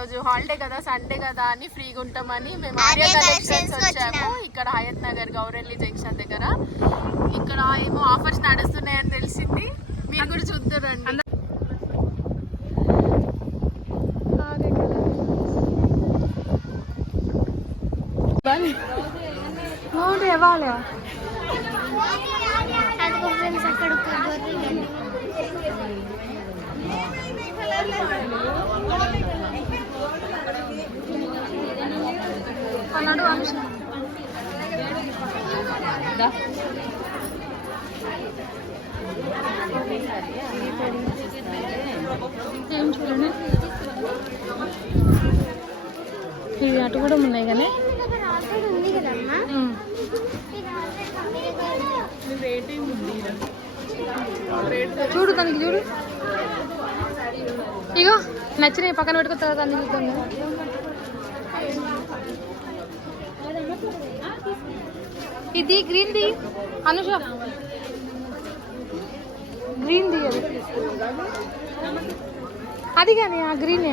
ఈరోజు హాలిడే కదా, సండే కదా అని ఫ్రీగా ఉంటామని మేము ఆర్య కలెక్షన్స్ వచ్చాము. ఇక్కడ హయత్ నగర్ గౌరెల్లి జంక్షన్ దగ్గర. ఇక్కడ ఏమో ఆఫర్స్ నడుస్తున్నాయని తెలిసింది, మీరు కూడా చూద్దారండి. అన్నాడు వంశ ఏం చూడండి, ఇవి అటు కూడా ఉన్నాయి కానీ చూడు దానికి చూడు. ఇగో నచ్చినాయి పక్కన పెట్టుకున్న తర్వాత అన్ని చూద్దాం. ఇది green the Anusha, green the అది కానీ ఆ గ్రీన్,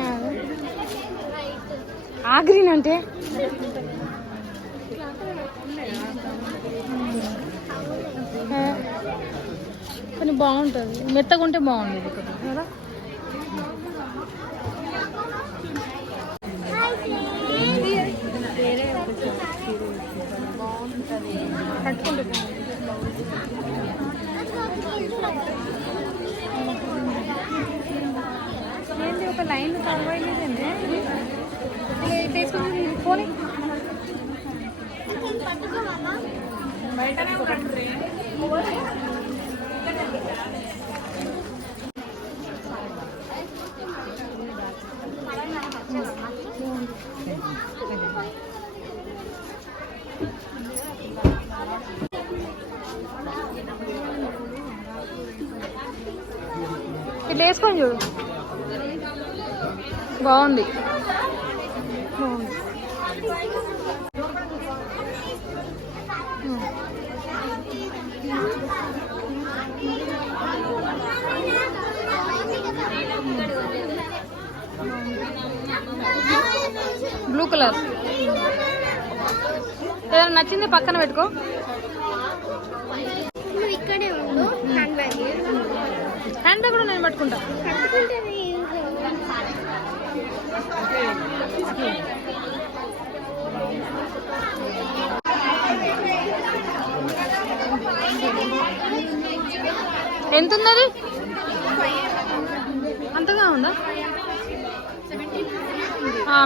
ఆ గ్రీన్ అంటే కానీ బాగుంటుంది, మెత్తగా ఉంటే బాగుండేది కదా. ఏంటి ఒక లైన్ కావాలేదండి తీసుకుని పోనీ ఇట్లా వేసుకొని చూడు, బాగుంది బాగుంది. బ్లూ కలర్ ఏదైనా నచ్చింది పక్కన పెట్టుకో. హ్యాండ్ బ్యాగ్ కూడా నేను పట్టుకుంటా. ఎంత ఉన్నది? అంతగా ఉందా?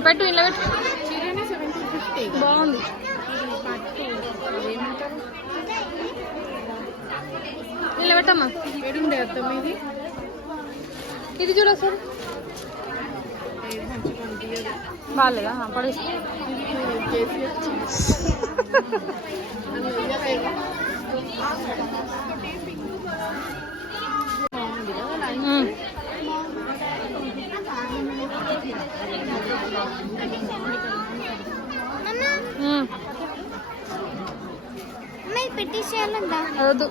పెట్టు, ఇలా పెట్టు, బాగుంది. ఇలా పెట్టమ్మా. ఇది చూడ సార్ బాగాలేదా? పడేసి పెట్టేసేయాలందా? వద్దు,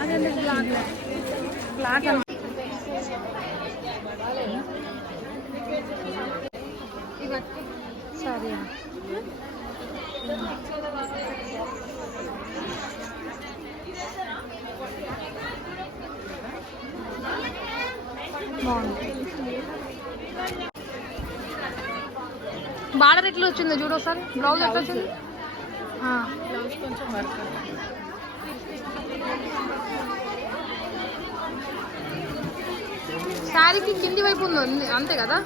అదే బ్లాక్ బ్లాక్ సరే. బార్డర్ ఎట్లా వచ్చిందో చూడు ఒకసారి. బ్లౌజ్ ఎట్లా వచ్చింది? బ్లౌజ్ కొంచెం వర్క్ శారీకి కింది వైపు ఉంది అంతే కదా?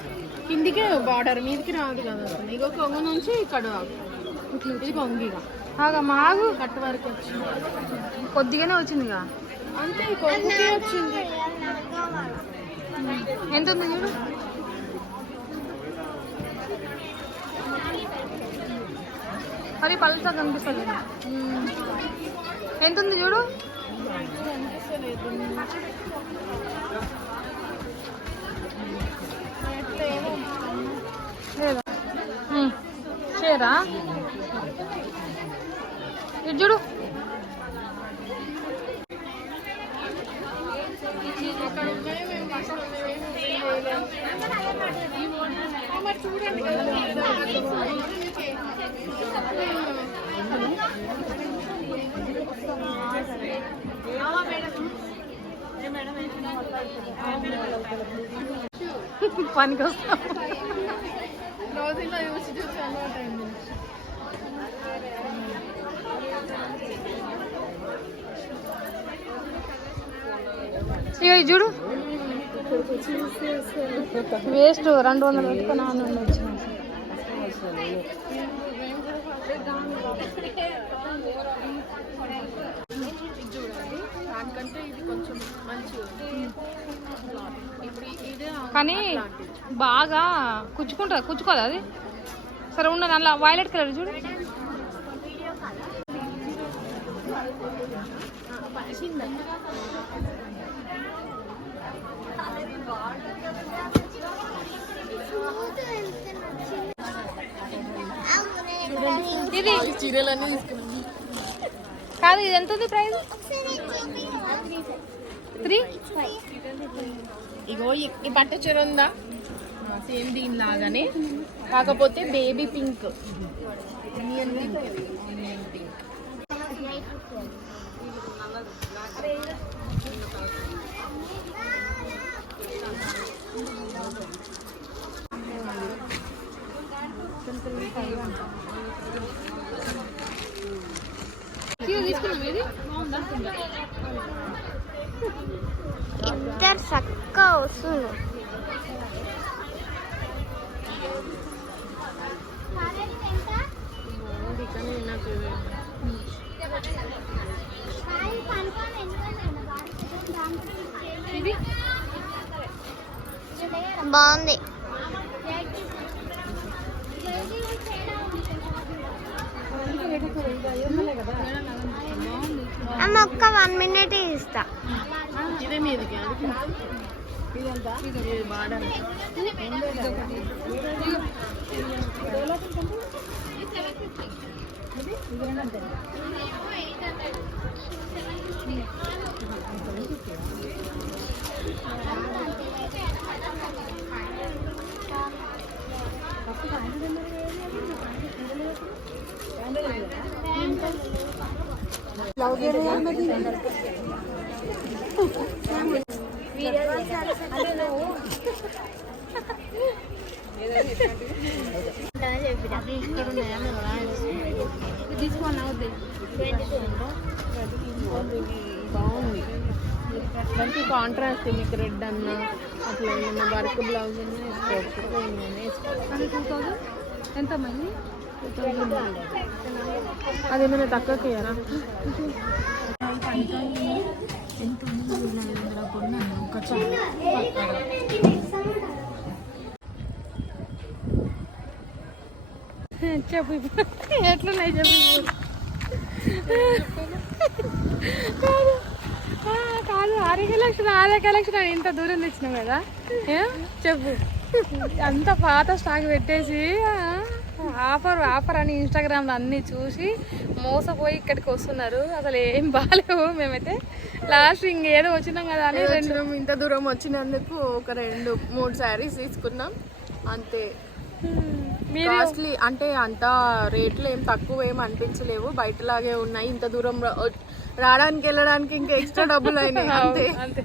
కిందికే బార్డర్, మీదికి రాదు కదా. ఇగో కొంగు నుంచి ఇక్కడ ఇది కొంగిగా మాగు కట్ వరకు వచ్చింది, కొద్దిగానే వచ్చిందిగా అంతే, కొంగుకే వచ్చింది. ఎంత ఉంది చూడు? మరి పల్సా కనిపిస్తుంది. ఎంత ఉంది చూడు? ఏమో లేరా ఇటు చూడు. పనికి వస్తాం రోజుల్లో చూసి చూసి అలవాటు అయింది. ఇక చూడు వేస్ట్ 200 పెట్టుకుని ఆనందం వచ్చింది. కానీ బాగా కుచ్చుకోదు అది. సరే ఉండదు అలా వైలెట్ కలర్ చూడు. ఇది చీరలన్నీ తీసుకున్నాం కాదు. ఇది ఎంత ఉంది ప్రైస్? 3. ఇగో ఈ పట్టు చీర ఉందా సేమ్ దీని లాగానే, కాకపోతే బేబీ పింక్, ఆనియన్ పింక్. ఇద్దరు చక్కగా వస్తుంది. బాగుంది. అమ్మ ఒక్క 1 minute ఇస్తా. ఇదే మీదికి బార్డర్ బాగుంది. దానికి కాంట్రాస్ట్ మీకు రెడ్ అన్న అట్లా ఏమన్నా వర్క్ బ్లౌజ్ ఎంత మంది అదేమైనా తక్కువకి ఇయ్యరా? చెప్పు ఎట్లున్నాయి చెప్పు. కాదు ఆరే కలెక్షన్ ఇంత దూరం తెచ్చినావు కదా, చెప్పు. అంత పాత స్టాక్ పెట్టేసి ఆఫర్ అని ఇన్స్టాగ్రామ్లో అన్నీ చూసి మోసపోయి ఇక్కడికి వస్తున్నారు. అసలు ఏం బాగాలేవు. మేమైతే లాస్ట్ ఇంకేదో వచ్చినాం కదా అని ఇంత దూరం వచ్చినందుకు ఒక 2-3 శారీస్ తీసుకున్నాం అంతే. కాస్ట్లీ అంటే అంత రేట్లు ఏం తక్కువ ఏం అనిపించలేవు, బయటలాగే ఉన్నాయి. ఇంత దూరం రావడానికి వెళ్ళడానికి ఇంకా ఎక్స్ట్రా డబ్బులు అయినాయి అంతే.